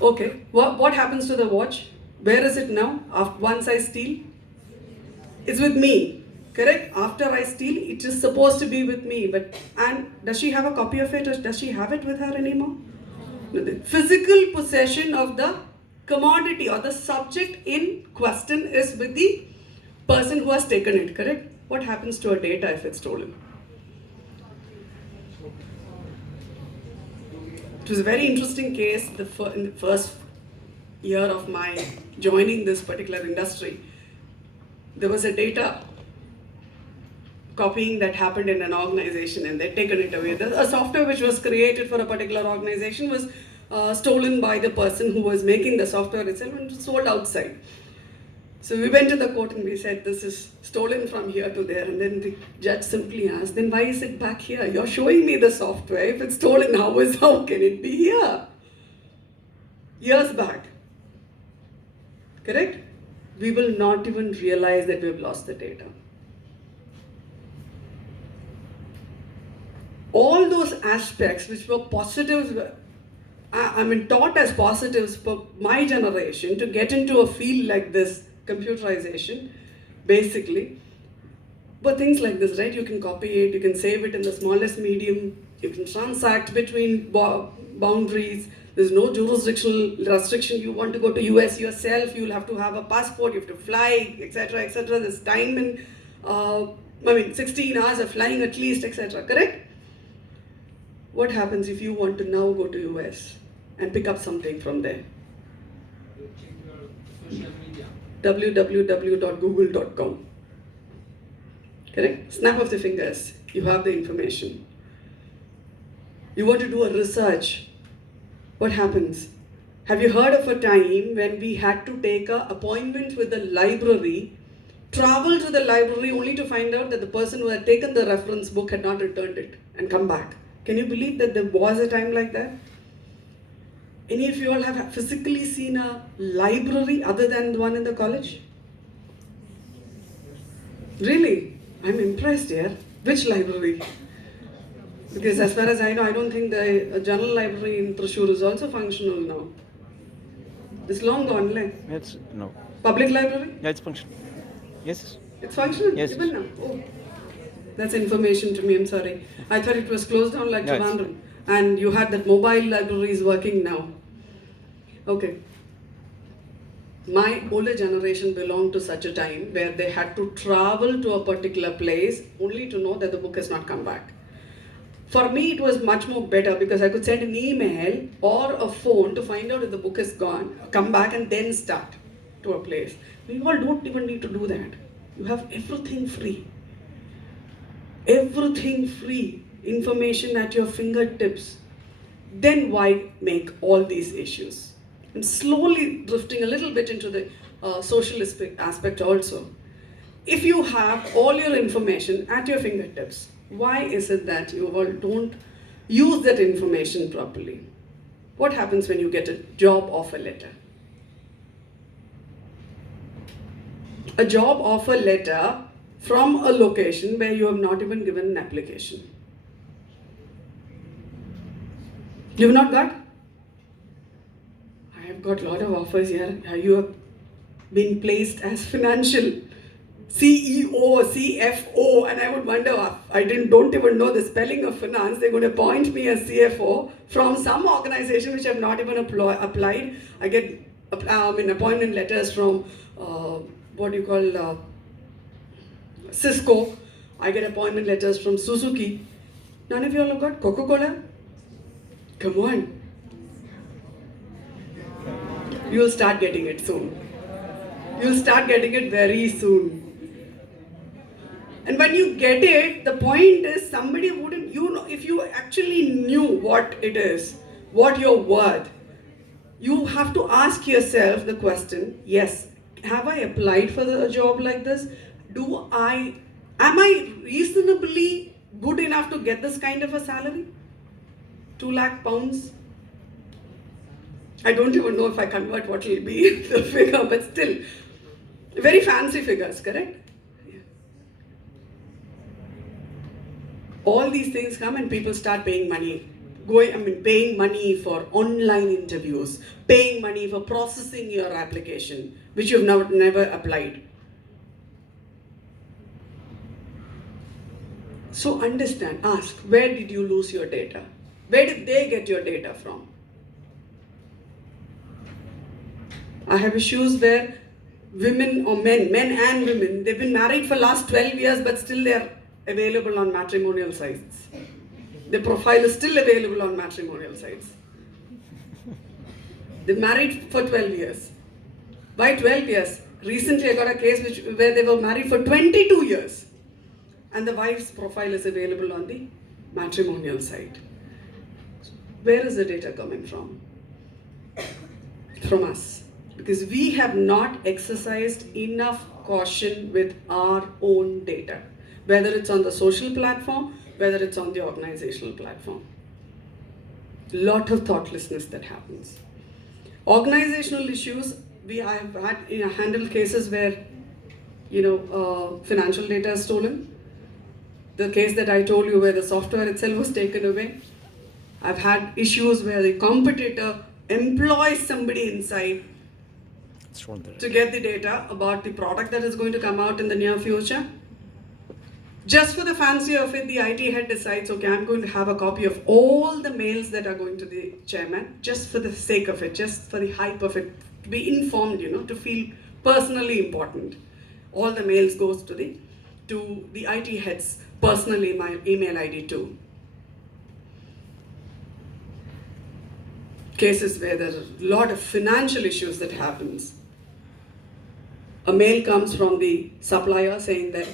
Okay, what happens to the watch? Where is it now? Once I steal, it's with me, correct? After I steal, it is supposed to be with me. But and does she have a copy of it, or does she have it with her anymore? No, the physical possession of the commodity or the subject in question is with the person who has taken it, correct? What happens to our data if it's stolen? It was a very interesting case in the first year of my joining this particular industry. There was a data copying that happened in an organization and they'd taken it away. A software which was created for a particular organization was stolen by the person who was making the software itself and sold outside. So we went to the court and we said, this is stolen from here to there. And then the judge simply asked, then why is it back here? You're showing me the software. If it's stolen, how can it be here? Years back. Correct? We will not even realize that we've lost the data. All those aspects which were positives, taught as positives for my generation to get into a field like this, computerization, basically. But things like this, right? You can copy it, you can save it in the smallest medium, you can transact between boundaries. There's no jurisdictional restriction. You want to go to US yourself, you'll have to have a passport, you have to fly, etc., etc. There's time in, 16 hours of flying at least, etc., correct? What happens if you want to now go to US and pick up something from there? www.google.com. Correct? Snap of the fingers. You have the information. You want to do a research. What happens? Have you heard of a time when we had to take an appointment with the library, travel to the library only to find out that the person who had taken the reference book had not returned it and come back? Can you believe that there was a time like that? Any of you all have physically seen a library other than the one in the college? Really? I'm impressed here. Which library? Because as far as I know, I don't think the general library in Thrissur is also functional now. It's long gone, like. It's no. Public library? Yeah, it's functional. Yes. It's functional? Yes. Even now? Oh. That's information to me, I'm sorry. I thought it was closed down like Trivandrum. And you had that mobile libraries working now. Okay. My older generation belonged to such a time where they had to travel to a particular place only to know that the book has not come back. For me, it was much more better because I could send an email or a phone to find out if the book is gone, come back and then start to a place. We all don't even need to do that. You have everything free. Everything free. Information at your fingertips. Then why make all these issues? I'm slowly drifting a little bit into the social aspect also. If you have all your information at your fingertips, why is it that you all don't use that information properly? What happens when you get a job offer letter? A job offer letter from a location where you have not even given an application. You've not got? I have got a lot of offers here. You have been placed as financial CEO, CFO, and I would wonder, I don't even know the spelling of finance. They're going to appoint me as CFO from some organization which I have not even applied. I get appointment letters from Cisco. I get appointment letters from Suzuki. None of you all have got Coca-Cola? Come on. You'll start getting it soon. You'll start getting it very soon. And when you get it, the point is somebody wouldn't, if you actually knew what it is, what you're worth, you have to ask yourself the question, yes, have I applied for a job like this? Am I reasonably good enough to get this kind of a salary? 2 lakh pounds? I don't even know if I convert what will be the figure, but still, very fancy figures, correct? Yeah. All these things come and people start paying money paying money for online interviews, paying money for processing your application, which you've never applied. So understand, ask, where did you lose your data? Where did they get your data from? I have issues where women or men and women, they've been married for last 12 years, but still they are available on matrimonial sites. Their profile is still available on matrimonial sites. They're married for 12 years. Why 12 years? Recently I got a case where they were married for 22 years. And the wife's profile is available on the matrimonial site. Where is the data coming from? From us. Because we have not exercised enough caution with our own data. Whether it's on the social platform, whether it's on the organizational platform. Lot of thoughtlessness that happens. Organizational issues, I have had handled cases where financial data is stolen. The case that I told you where the software itself was taken away. I've had issues where the competitor employs somebody inside to get the data about the product that is going to come out in the near future. Just for the fancy of it, the IT head decides, okay, I'm going to have a copy of all the mails that are going to the chairman, just for the sake of it, just for the hype of it, to be informed, to feel personally important. All the mails goes to the IT head's personal email ID too. Cases where there's a lot of financial issues that happens. A mail comes from the supplier saying that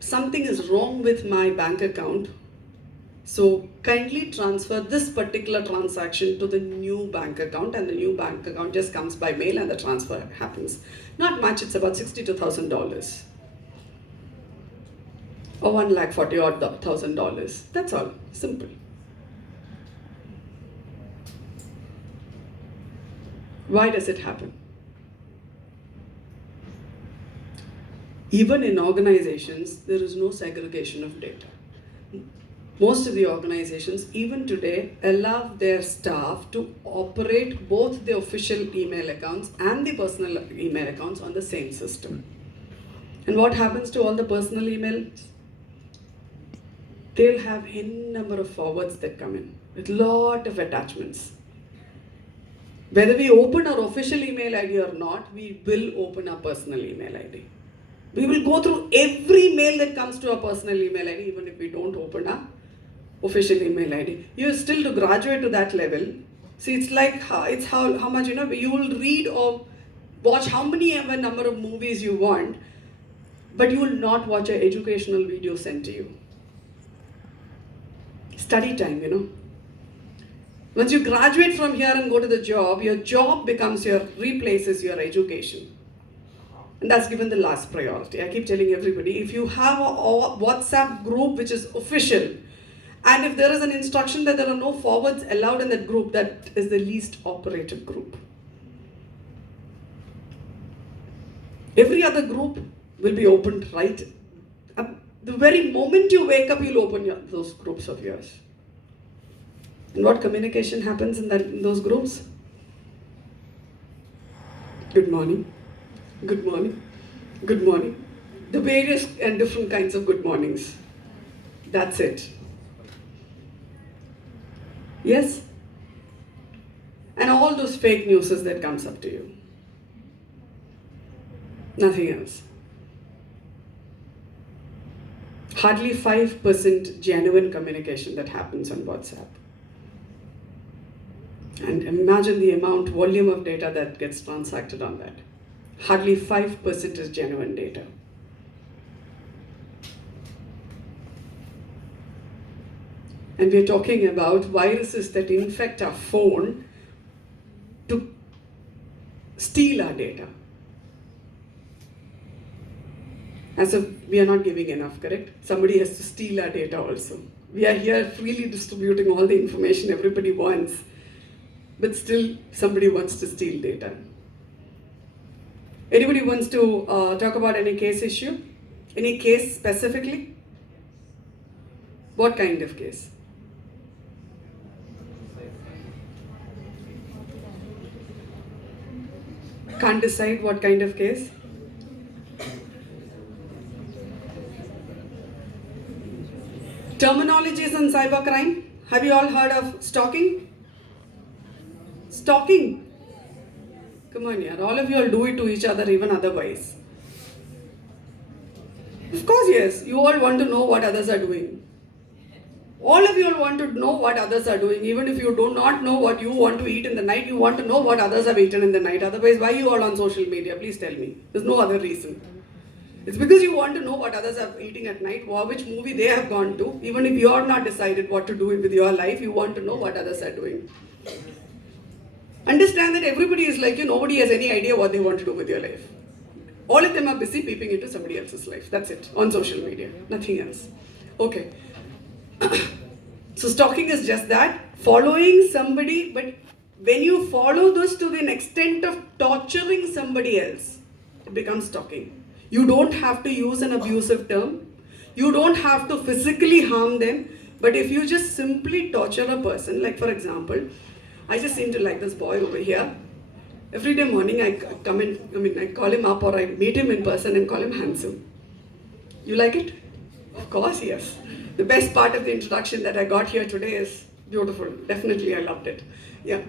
something is wrong with my bank account, so kindly transfer this particular transaction to the new bank account, and the new bank account just comes by mail and the transfer happens. Not much, it's about $62,000 or $140,000. That's all, simple. Why does it happen? Even in organizations, there is no segregation of data. Most of the organizations, even today, allow their staff to operate both the official email accounts and the personal email accounts on the same system. And what happens to all the personal emails? They'll have n number of forwards that come in with lot of attachments. Whether we open our official email ID or not, we will open our personal email ID. We will go through every mail that comes to our personal email ID, even if we don't open our official email ID. You still to graduate to that level. See, it's like how much you will read or watch how many ever number of movies you want, but you will not watch an educational video sent to you. Study time, Once you graduate from here and go to the job, your job replaces your education. And that's given the last priority. I keep telling everybody, if you have a WhatsApp group which is official, and if there is an instruction that there are no forwards allowed in that group, that is the least operated group. Every other group will be opened right. The very moment you wake up, you'll open those groups of yours. And what communication happens in those groups? Good morning. Good morning. Good morning. The various and different kinds of good mornings. That's it. Yes? And all those fake news that comes up to you. Nothing else. Hardly 5% genuine communication that happens on WhatsApp. And imagine the volume of data that gets transacted on that. Hardly 5% is genuine data. And we're talking about viruses that infect our phone to steal our data. As if we are not giving enough, correct? Somebody has to steal our data also. We are here freely distributing all the information everybody wants, but still somebody wants to steal data. Anybody wants to talk about any case issue? Any case specifically? What kind of case? Can't decide what kind of case? Terminologies on cybercrime. Have you all heard of stalking? Stalking. Come on, yeah. All of you all do it to each other, even otherwise. Of course, yes. You all want to know what others are doing. All of you all want to know what others are doing. Even if you do not know what you want to eat in the night, you want to know what others have eaten in the night. Otherwise, why are you all on social media? Please tell me. There's no other reason. It's because you want to know what others are eating at night, or which movie they have gone to. Even if you're not decided what to do with your life, you want to know what others are doing. Understand that everybody is like you, nobody has any idea what they want to do with your life. All of them are busy peeping into somebody else's life. That's it, on social media, nothing else. Okay. So stalking is just that, following somebody, but when you follow this to the extent of torturing somebody else, it becomes stalking. You don't have to use an abusive term. You don't have to physically harm them. But if you just simply torture a person, like for example, I just seem to like this boy over here. Every day morning I come in, I call him up or I meet him in person and call him handsome. You like it? Of course, yes. The best part of the introduction that I got here today is beautiful. Definitely I loved it. Yeah.